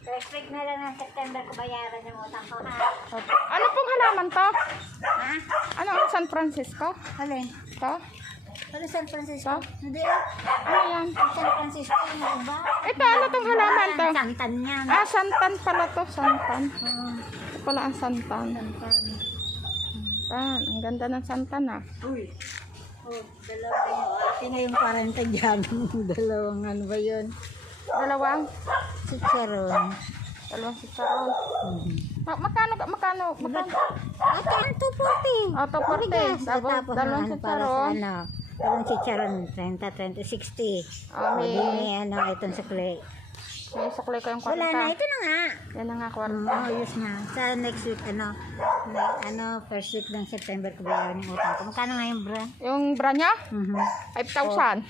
First week na lang ng September ko bayaran yung utang ko, ha? Ano pong halaman to? Ha? Ano ang San Francisco? Alin? To? Ano San Francisco? Ito? Hindi. Ano yan? San Francisco yung iba. Ito, ano tong halaman to? Santan yan. Ah, santan pala to. Santan. Oo. Ito pala ang santan. Santan. Santan. Ang ganda ng santan ah. Uy. Oh, dalawa yun. Akin na yung 40 dyan. Dalawang ano ba yun? Dalawang? Chicharon. Dalawang sitsaron. Magkano? Ate, ang 240. Oh, 240. Tapos, dalawang sitsaron. Dalawang chicharon. 30, 30, 60. Ah, May may, itong sukli. may sukli ko yung Wala na, 40. ito na nga. Yan na nga, 40. Ayos na. Sa next week, first week ng September ko bayaran yung utang ko. Magkano nga yung bra? Yung bra niya? 5,000.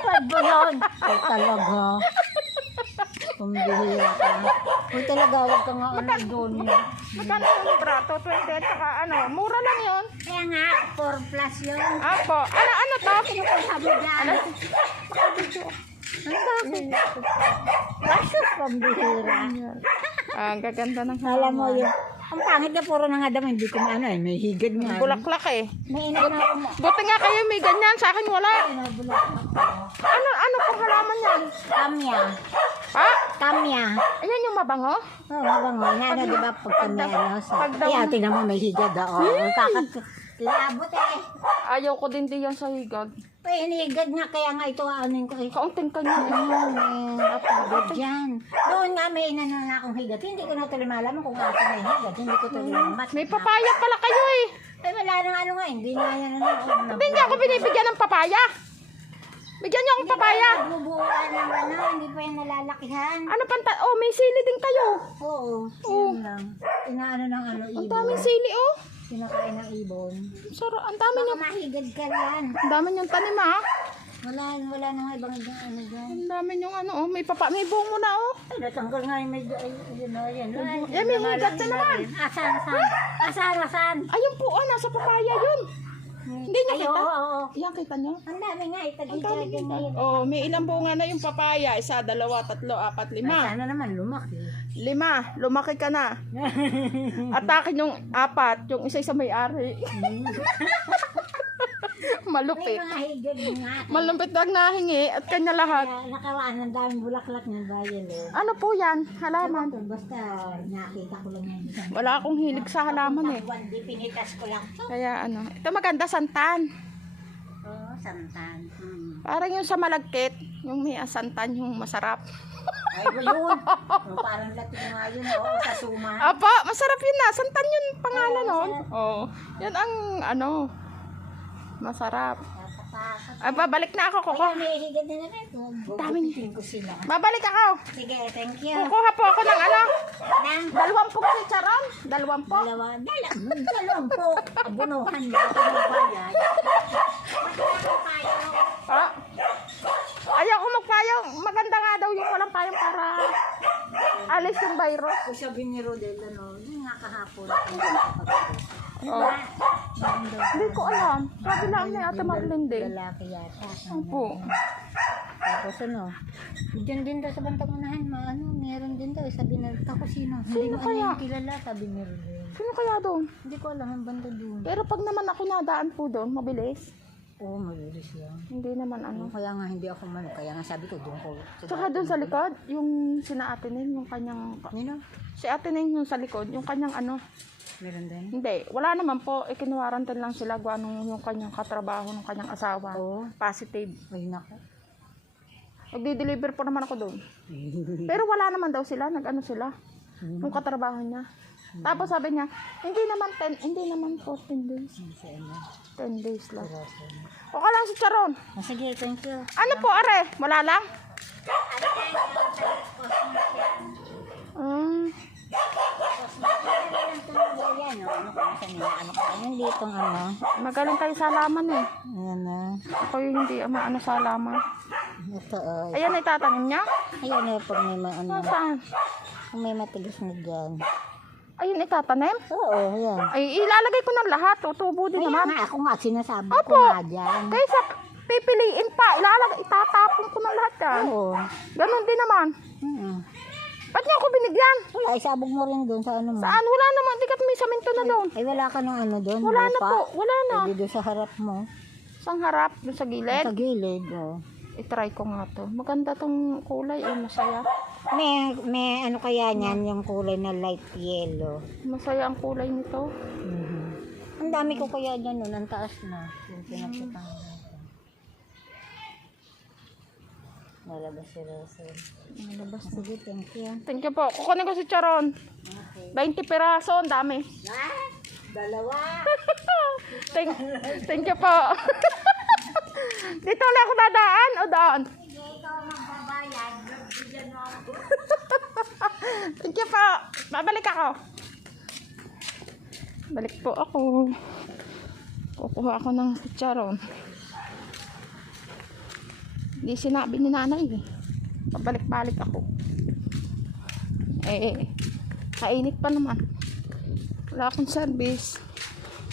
Pag ba yun? Ay, talaga. Pambihira ka. Kung talaga, huwag ka nga doon. Magkano yung bra? 220 at saka ano, mura lang yun. Kaya nga, 4 plus yun. Apo. Ano to? Sabi dyan. Ang bakit? Kasus, pambihira. Ang gaganda ng Alam mo yun. Ang pangit na puro na nga dami. Hindi ko maano eh. May higad nga. bulaklak eh. May ina na ako. Buti nga kayo may ganyan. Sa akin wala. Bulaklak. Ano pong halaman yan? Tamya. Ha? Tamya. Ayan yung mabango? Oo, mabango. Ano, di ba? Pagka may ano. pag daw- Kaya tingnan mo may higad. Labot eh. Ayaw ko din yan sa higad. Ay, hinigad nga. Kaya nga ito aanin ko eh. Kaunting kanya. Napagod dyan. Doon nga may inano na akong higat. Hindi ko na tuloy malaman kung ako may higat. Hindi ko tuloy malaman. May papaya pala kayo eh. Ay, wala nang ano nga. Hindi nga yan ano. Hindi niya ako binibigyan ng papaya. Bigyan niyo akong papaya. Nagbubuan ng ano. Hindi pa yan nalalakihan. Ano oh, may sili din kayo. Oo. Oo. Yun lang. Inaano ng ano, Ang ibon. daming sili oh. Sinakain ng ibon. Sarap. Ang dami Baka niyo. mahigad ka yan. Ang dami niyong tanim ha. Wala nang ibang ano dyan. Ang dami niyong ano oh. May bungo na oh. Ay, natanggal nga yung medyo. Ay, yun o, yan. Yan, may higat na naman. Asan? Ayun po oh. Nasa papaya yun. Hindi niyo Ay, kita? oo. Yan kita niyo. Ang dami nga. Ang dami Itagigyan kita. na yun. Oh, may ilang bunga na yung papaya. 1, 2, 3, 4, 5. Sana naman lumaki. 5. Lumaki ka na. Atakin yung 4. Yung isa may-ari. May Malupit. mga higad nga. Malupit lang nahingi at kanya lahat. Kaya nakaraan ng daming bulaklak ng violet. Ano po yan? Halaman. Basta nakita ko lang yan. Wala akong hilig sa halaman eh. Di pinitas ko lang. Kaya ano. Ito maganda santan. Oo, santan. Parang yung sa malagkit. Yung may santan yung masarap. Ay, ba yun? Parang latin nga yun, sa suma. Apa, masarap yun na. Santan yun pangalan nun. Oo. Yan ang ano. Masarap. Ay, babalik na ako. Kaya may higad na naman. Daming. Gugupitin ko sila. Babalik ako. Sige, thank you. Kukuha po ako ng ano. Nang 20 si Charon. 20. dalawang po. Abunuhan na ako ng bayad. Ah. Ayaw ko magpayong. Maganda nga daw yung walang payong para alis yung virus. Kung sabi ni Rodel, yun nga kahapon. Oh. Hindi ko alam. Sabi lang ni Ate Marlene din. Lalaki yata. Opo. Tapos diyan din daw sa Bantang Unahan, meron din daw. Sabi na, ako sino? Hindi Sino mo kaya? ano yung kilala, sabi ni Rodel. Sino kaya doon? Hindi ko alam ang banda doon. Pero pag naman ako nadaan po doon, mabilis. Oo, mabilis yan. Hindi naman ano. Kaya nga hindi ako kaya nga sabi ko doon ko. Tsaka doon sa likod, yung sina Ate Ning, yung kanyang... Nino? Si Ate Ning yung sa likod, yung kanyang ano. Meron din? Hindi, wala naman po. Ikinuwarantin lang sila kung anong yung kanyang katrabaho ng kanyang asawa. Oo. Positive. Ay, nako. Magdi-deliver po naman ako doon. Pero wala naman daw sila, nag-ano sila. Yung katrabaho niya. Tapos sabi niya, hindi naman 14 days. 10 days lang. Okay lang si Charon. Sige, thank you. Ano po, are? Wala lang? Magaling kayo sa halaman eh. Ayan na. Ako yung hindi ano sa halaman. Ito, Ayan, itatanim niya? ayan na pag may Saan? kung may matigas na dyan. Ayun, itatanim? Oo, ayan. Ay, ilalagay ko ng lahat. Tutubo din Ayan naman. nga, ako nga sinasabi Opo. ko nga dyan. Kaysa, pipiliin pa. Itatapon ko na lahat yan. Oo. Ganon din naman. Ba't niya ako binigyan? Wala, isabog mo rin doon sa ano mo. Saan? Wala naman. Di ka may saminto na doon. Ay, wala ka ng ano doon? Wala na lupa? po. Wala na. Pwede doon sa harap mo. Sang harap, doon sa gilid. Sa gilid, oh. I-try ko nga to. Maganda tong kulay. Masaya. May ano kaya niyan, yung kulay na light yellow. Masaya ang kulay nito. Ang dami ko kaya dyan nun, ang taas na. Yung pinaputang natin. Lalabas si Russell. Lalabas. Sige, thank you. Thank you po. Kukunin ko si Charon. 20 piraso. Ang dami. Dalawa. Thank you po. Dito ulit ako dadaan o daan? Sige, ikaw ang magbabayad. Bigyan mo ako. Thank you po. Babalik ako. Balik po ako. Kukuha ako ng chicharon. Hindi sinabi ni nanay eh. Pabalik-balik ako. Kainit pa naman. Wala akong service.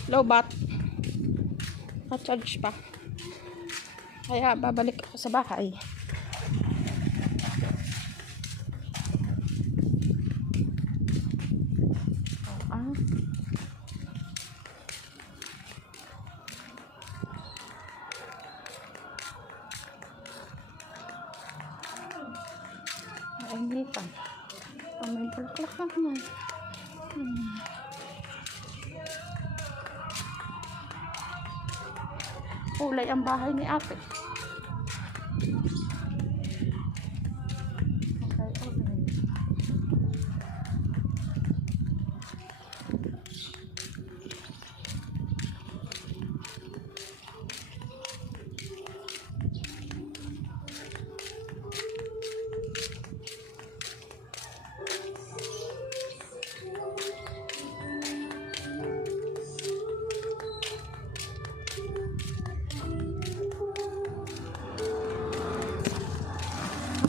Low bat. Ka-charge pa. Kaya babalik ako sa bahay. Kainitan. May bulaklak na naman. Kulay ang bahay ni ate.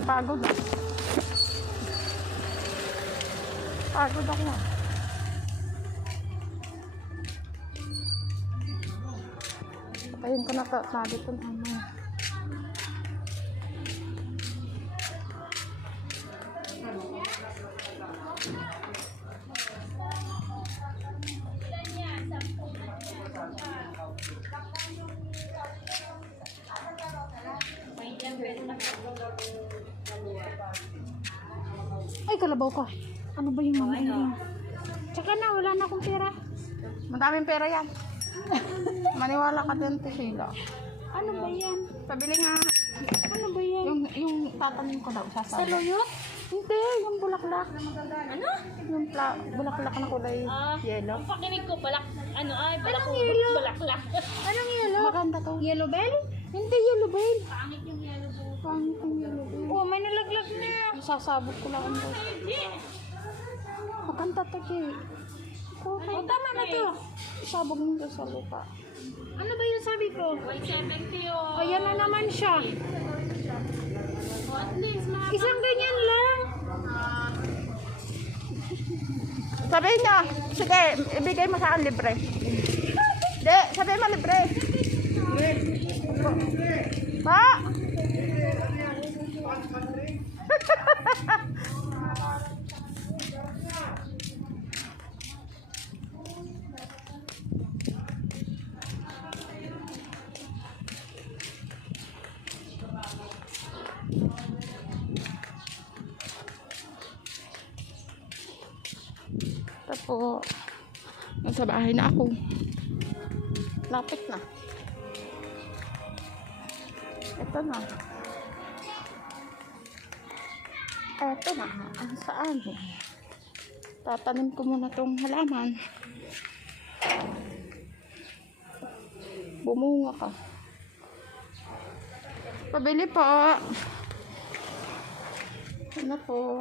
Pagod ako. Pagod ako. Patayin ko na ito. Sabi ko naman. Ay, kalabaw ka. Ano ba yung mga yun? Tsaka na, wala na akong pera. Madaming pera yan. Maniwala ka din, Sheila. Ano ba yan? Pabili nga. Ano ba yan? Yung tatanim ko daw, Sa sasabi. luyot? Hindi, yung bulaklak. Ano? Yung bulaklak na kulay yellow. Pakinig ko, balaklak. Balaklak. Anong yellow? Maganda to. Yellow bell? Hindi, yellow bell. Pangit yung yellow po. Pangit yung yellow bell. Oh, may nalaglag na. Sasabot ko lang ang daw. Maganda to, Jay. Okay. Oh, tama na to. Sabog mo daw sa lupa. Ano ba yung sabi ko? 170 yun. Ayan na naman siya. At least, mga Isang ganyan lang. Sabihin niya, sige, ibigay mo sa akin libre. Hindi, sabihin mo libre. Pa? Ito po. Nasa bahay na ako. Lapit na. Ito na. Ito na. Ang saan? Tatanim ko muna tong halaman. Bumunga ka. Pabili po. Ano po?